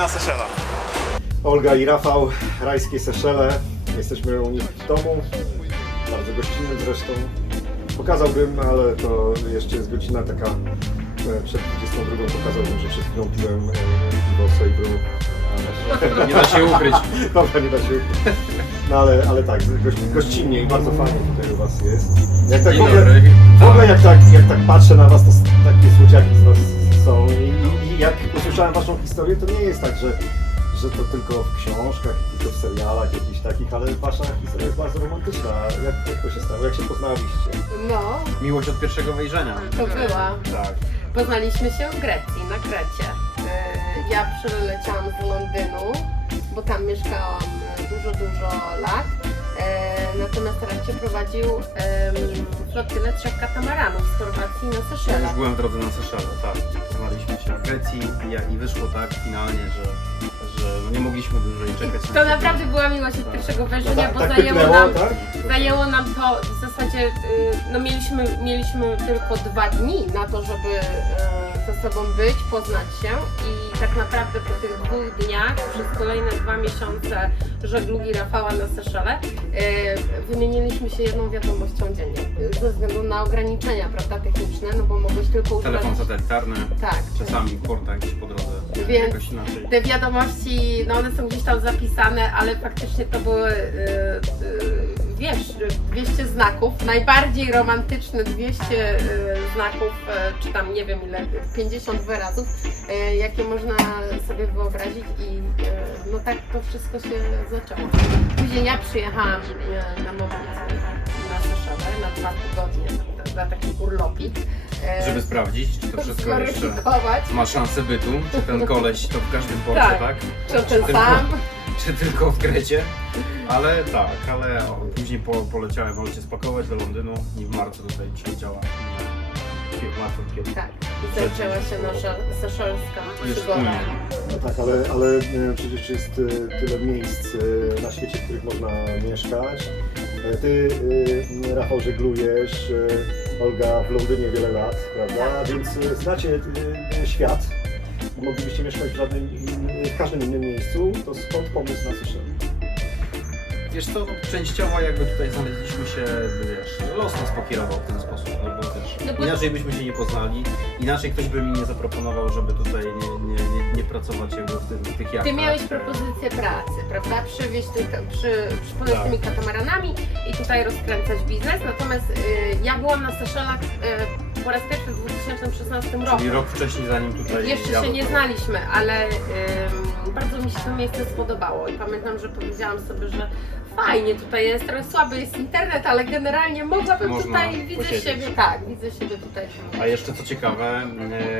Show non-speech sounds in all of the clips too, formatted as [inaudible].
na Seszelach. Olga i Rafał, rajskie Seszele. Jesteśmy u nich w domu, bardzo gościnnym zresztą. Pokazałbym, ale to jeszcze jest godzina taka e, przed 22. Pokazałbym, że przed chwilą piłem e, piwo Sejbru. Nie da się ukryć. [laughs] Dobra, nie da się ukryć. No ale, ale tak, goś, gościnnie i bardzo fajnie tutaj u Was jest. Jak tak w ogóle, w ogóle jak, tak, jak tak patrzę na Was, to takie słodziaki z Was są. I, i jak usłyszałem Waszą historię, to nie jest tak, że, że to tylko w książkach, tylko w serialach jakichś takich, ale Wasza historia jest bardzo romantyczna. Jak, jak to się stało? Jak się poznaliście? No, Miłość od pierwszego wejrzenia. to była. Tak. Poznaliśmy się w Grecji, na Krecie. E, Ja przyleciałam z Londynu, bo tam mieszkałam e, dużo, dużo lat. E, Natomiast Racie prowadził em, flotylę trzech katamaranów z Chorwacji na Ja już Seszele. byłem w drodze na Seszele, tak. Poznaliśmy się w Grecji i, i wyszło tak finalnie, że, że no nie mogliśmy dłużej czekać na To naprawdę była miłość od pierwszego wejrzenia, tak, bo tak zajęło pyknęło, nam tak? Zajęło nam to w zasadzie, y, no mieliśmy, mieliśmy tylko dwa dni na to, żeby ze sobą być, poznać się i tak naprawdę po tych dwóch dniach, przez kolejne dwa miesiące żeglugi Rafała na Seszele, y, wymieniliśmy się jedną wiadomością dziennie, ze względu na ograniczenia, prawda, techniczne, no bo mogłeś tylko używać... Telefon satelitarny, Tak. czasami porta gdzieś po drodze, Więc- jakoś inaczej. Te wiadomości, no one są gdzieś tam zapisane, ale faktycznie to były, y, y, wiesz, 200 znaków, najbardziej romantyczne 200 y, znaków, y, czy tam nie wiem ile, 50 wyrazów, y, jakie można sobie wyobrazić i no tak to wszystko się zaczęło. Później ja przyjechałam na moment na Rzeszowę na dwa tygodnie, na, taki urlopik. Żeby sprawdzić, czy to wszystko jeszcze ma szansę bytu, czy ten koleś to w każdym porcie, Tak. tak? czy ten tylko- sam. Czy tylko w Grecie? Ale tak, ale później po, poleciałem, możecie spakować do Londynu i w marcu tutaj przyleciała na marcu, kiedy Tak, i zaczęła się nasza seszolska przygoda. No tak, ale, ale e, przecież jest e, tyle miejsc e, na świecie, w których można mieszkać. E, Ty, e, Rafał, żeglujesz, e, Olga w Londynie wiele lat, prawda? Tak. Więc e, znacie e, świat. Moglibyście mieszkać w, żadnym, innym- w każdym innym miejscu, to skąd pomysł na Seszele? Wiesz co, no, częściowo jakby tutaj znaleźliśmy się, wiesz, los nas pokierował w ten sposób, no bo też No bo- inaczej byśmy się nie poznali, inaczej ktoś by mi nie zaproponował, żeby tutaj nie, nie, nie, nie pracować jakby w, tym, w tych jachtach. Ty miałeś propozycję pracy, prawda? Przywieźć tych, przy, przypłynąć Tak. tymi katamaranami i tutaj rozkręcać biznes. Natomiast y, ja byłam na Seszelach y, po raz pierwszy w 2016 roku. Czyli rok wcześniej zanim tutaj Jeszcze się nie znaliśmy, ale ym, bardzo mi się to miejsce spodobało i pamiętam, że powiedziałam sobie, że fajnie tutaj jest, trochę słaby jest internet, ale generalnie mogłabym Można tutaj, widzę posiedzieć. siebie, tak, widzę siebie tutaj. A jeszcze co ciekawe,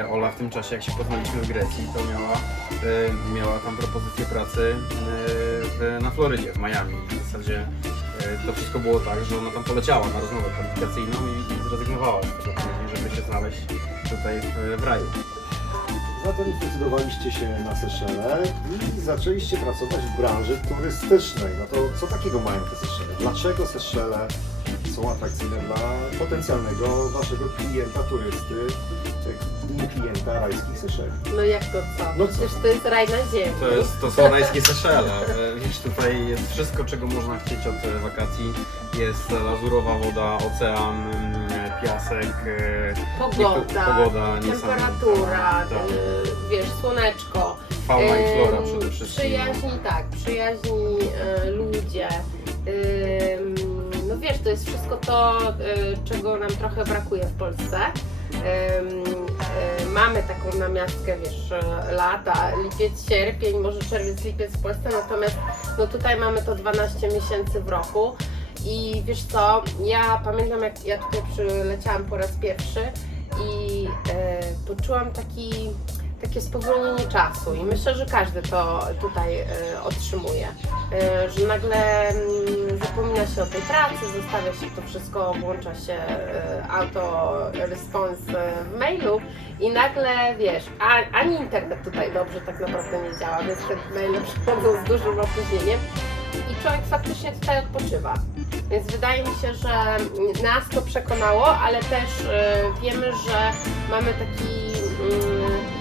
e, Ola w tym czasie jak się poznaliśmy w Grecji, to miała, e, miała tam propozycję pracy e, w, na Florydzie, w Miami. W zasadzie e, to wszystko było tak, że ona tam poleciała na rozmowę kwalifikacyjną i, i zrezygnowała z tego później, żeby się znaleźć tutaj w, w raju. Zatem zdecydowaliście się na Seszele i zaczęliście pracować w branży turystycznej. No to co takiego mają te Seszele? Dlaczego Seszele są atrakcyjne dla potencjalnego waszego klienta, turysty, e, klienta rajskich Seszeli? No jak to co? No co? Przecież to jest raj na ziemi. To, jest, to są rajskie Seszele. E, Wiesz, tutaj jest wszystko, czego można chcieć od e, wakacji. Jest lazurowa woda, ocean, piasek, e, Pogoda, Pogoda temperatura, tak. y, wiesz, słoneczko. fauna i flora przede wszystkim. Przyjaźni, tak, przyjaźni y, ludzie. No wiesz, to jest wszystko to, czego nam trochę brakuje w Polsce. Mamy taką namiastkę, wiesz, lata, lipiec, sierpień, może czerwiec, lipiec w Polsce, natomiast no tutaj mamy to 12 miesięcy w roku. I wiesz co, ja pamiętam jak ja tutaj przyleciałam po raz pierwszy i e, poczułam taki, takie spowolnienie czasu. I myślę, że każdy to tutaj e, otrzymuje, e, że nagle mm, zapomina się o tej pracy, zostawia się to wszystko, włącza się e, auto response w mailu i nagle wiesz, a, ani internet tutaj dobrze tak naprawdę nie działa, więc te maile przychodzą z dużym opóźnieniem i człowiek faktycznie tutaj odpoczywa. Więc wydaje mi się, że nas to przekonało, ale też e, wiemy, że mamy taki mm,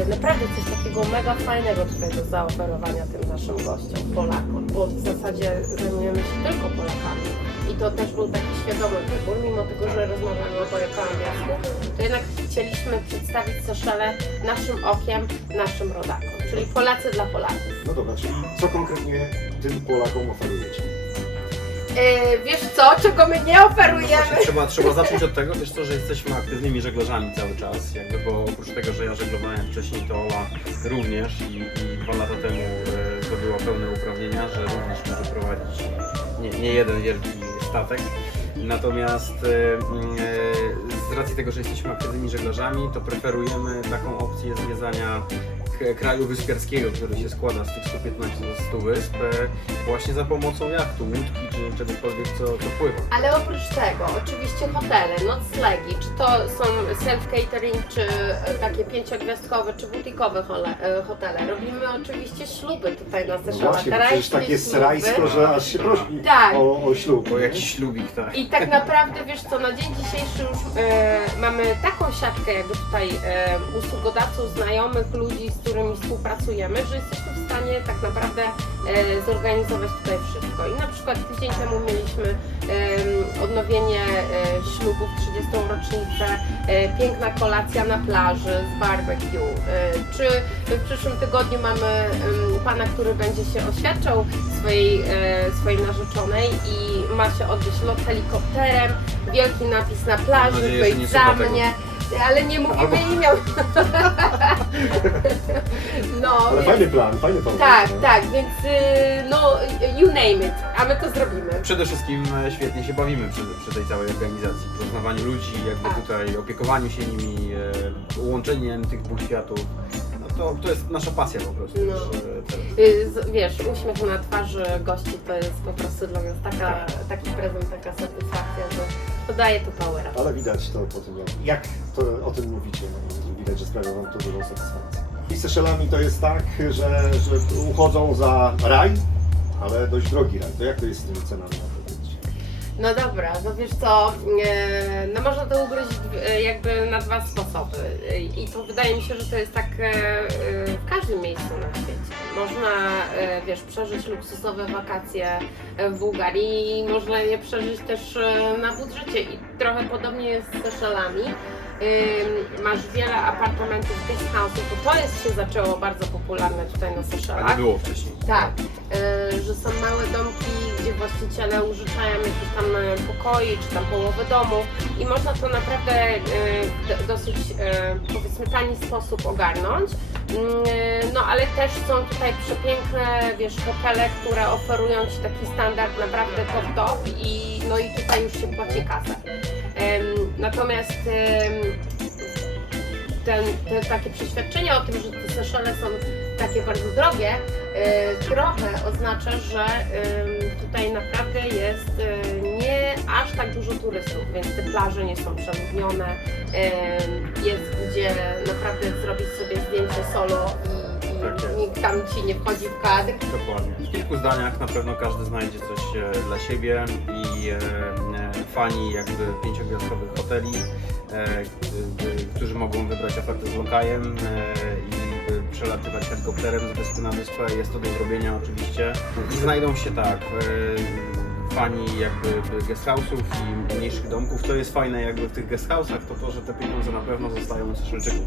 yy, naprawdę coś takiego mega fajnego tutaj do zaoferowania tym naszym gościom, Polakom, bo w zasadzie zajmujemy się tylko Polakami. I to też był taki świadomy wybór, mimo tego, że rozmawiamy oboje po angielsku, to jednak chcieliśmy przedstawić Seszele naszym okiem, naszym rodakom, czyli Polacy dla Polaków. No dobra, czyli co konkretnie tym Polakom oferujecie? Yy, wiesz co, czego my nie oferujemy? Właśnie trzeba, trzeba zacząć od tego, wiesz co, że jesteśmy aktywnymi żeglarzami cały czas, jakby, bo oprócz tego, że ja żeglowałem wcześniej, to Ola również i, i dwa lata temu e, zdobyła pełne uprawnienia, że również może prowadzić nie, nie jeden wielki statek. Natomiast e, mm, e, z racji tego, że jesteśmy aktywnymi żeglarzami, to preferujemy taką opcję zwiedzania kraju wyspiarskiego, który się składa z tych 115 do 100 wysp, e, właśnie za pomocą jachtu, łódki czy czegokolwiek, co, co pływa. Ale oprócz tego, oczywiście hotele, noclegi, czy to są self-catering, czy e, takie pięciogwiazdkowe, czy butikowe e, hotele. Robimy oczywiście śluby tutaj na No Seszałach. właśnie, bo przecież tak jest śluby. rajsko, że aż się prosi Tak. o, o ślub. Nie? jakiś ślubik, tak. I tak naprawdę, wiesz co, na dzień dzisiejszy już e, mamy taką siatkę jakby tutaj e, usługodawców, znajomych, ludzi, z którymi współpracujemy, że jesteśmy w stanie tak naprawdę e, zorganizować tutaj wszystko. I na przykład tydzień temu mieliśmy odnowienie e, ślubów, 30. rocznicę, e, piękna kolacja na plaży z barbecue. Czy w przyszłym tygodniu mamy pana, który będzie się oświadczał swojej, swojej narzeczonej i ma się odbyć lot helikopterem, wielki napis na plaży, wyjdź za tego. Ale nie mówimy Albo- imion. [laughs] no, Ale więc, fajny plan, fajny pomysł. tak, no. tak, więc y, no, you name it, a my to zrobimy. Przede wszystkim e, świetnie się bawimy przy, przy tej całej organizacji, poznawaniu ludzi, jakby Tak. tutaj opiekowaniu się nimi, e, łączeniem tych dwóch światów. No to, to jest nasza pasja po prostu. No. e, teraz. Y, z- Wiesz, uśmiech na twarzy gości to jest po prostu dla nas taka, taki prezent, taka satysfakcja, że podaje to powera. Ale widać to po tym, jak, jak to, o tym mówicie, no, widać, że sprawia Wam to dużą satysfakcję. I z Seszelami to jest tak, że, że uchodzą za raj, ale dość drogi raj. To jak to jest z tymi cenami na to? No dobra, no wiesz co, e, no można to ugryźć e, jakby na dwa sposoby E, i to wydaje mi się, że to jest tak w każdym miejscu na świecie. Można, e, wiesz, przeżyć luksusowe wakacje e, w Bułgarii i można je przeżyć też e, na budżecie i trochę podobnie jest z Seszelami. Masz wiele apartamentów, guest house'ów, bo to jest się zaczęło bardzo popularne tutaj na A nie Seszelach. było wcześniej. Tak, że są małe domki, gdzie właściciele użyczają jakieś tam pokoi, czy tam połowę domu i można to naprawdę w dosyć powiedzmy tani sposób ogarnąć. Mm, No ale też są tutaj przepiękne, wiesz, hotele, które oferują Ci taki standard naprawdę top top i no i tutaj już się płaci kasę. Natomiast ten, te, takie przeświadczenie o tym, że te Seszele są takie bardzo drogie, e, trochę oznacza, że tutaj naprawdę jest e, nie aż tak dużo turystów, więc te plaże nie są przeludnione, jest gdzie naprawdę zrobić sobie zdjęcie solo i, i Tak nikt tam Ci nie wchodzi w kadr. Dokładnie. W kilku zdaniach na pewno każdy znajdzie coś e, dla siebie i e, e, fani jakby pięciogwiazdkowych hoteli, którzy mogą wybrać ofertę z lokajem i przelatywać helikopterem z wyspy na wyspę. Jest to do zrobienia oczywiście. I znajdą się tak. Fani jakby guest house'ów i mniejszych domków. To jest fajne jakby w tych guest house'ach, to to, że te pieniądze na pewno zostają u Seszelczyków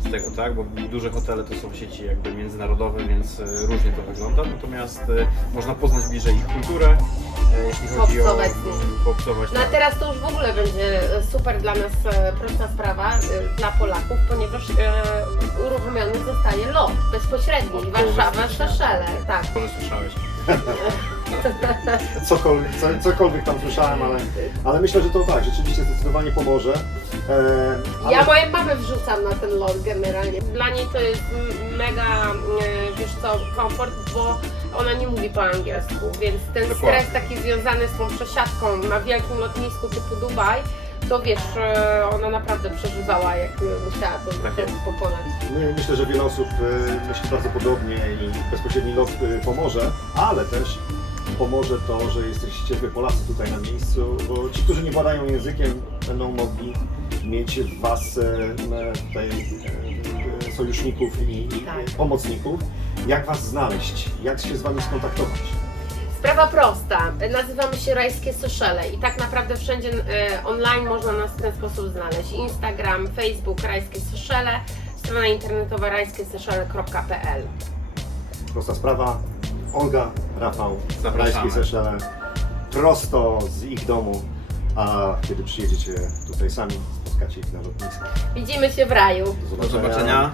z tego, tak? Bo duże hotele to są sieci jakby międzynarodowe, więc e, różnie to wygląda. Natomiast e, można poznać bliżej ich kulturę, e, jeśli chodzi o z poobcować. No a tak. teraz to już w ogóle będzie super dla nas prosta sprawa dla Polaków, ponieważ uruchomiony zostaje lot bezpośredni Warszawa. Szeszele. Tak. Może słyszałeś. [laughs] Cokolwiek, co, cokolwiek tam słyszałem, ale, ale myślę, że to tak, rzeczywiście zdecydowanie pomoże. E, ale... Ja moje mamy wrzucam na ten lot generalnie. Dla niej to jest mega, e, wiesz co, komfort, bo ona nie mówi po angielsku, więc ten Dokładnie. stres taki związany z tą przesiadką na wielkim lotnisku typu Dubaj, to wiesz, e, ona naprawdę przeżywała, jak musiała to Tak. My, pokonać. No myślę, że wiele osób e, myśli bardzo podobnie i bezpośredni lot pomoże, ale też pomoże to, że jesteście wy Polacy tutaj na miejscu, bo ci, którzy nie władają językiem, będą mogli mieć w Was tutaj sojuszników i, i Tak. pomocników. Jak Was znaleźć? Jak się z Wami skontaktować? Sprawa prosta. Nazywamy się Rajskie Seszele i tak naprawdę wszędzie e, online można nas w ten sposób znaleźć. Instagram, Facebook Rajskie Seszele, strona internetowa rajskieseszele.pl Prosta sprawa. Olga, Rafał, Zapraszamy. Seszele, prosto z ich domu. A kiedy przyjedziecie tutaj sami, spotkacie ich na lotnisku. Widzimy się w raju. Do zobaczenia.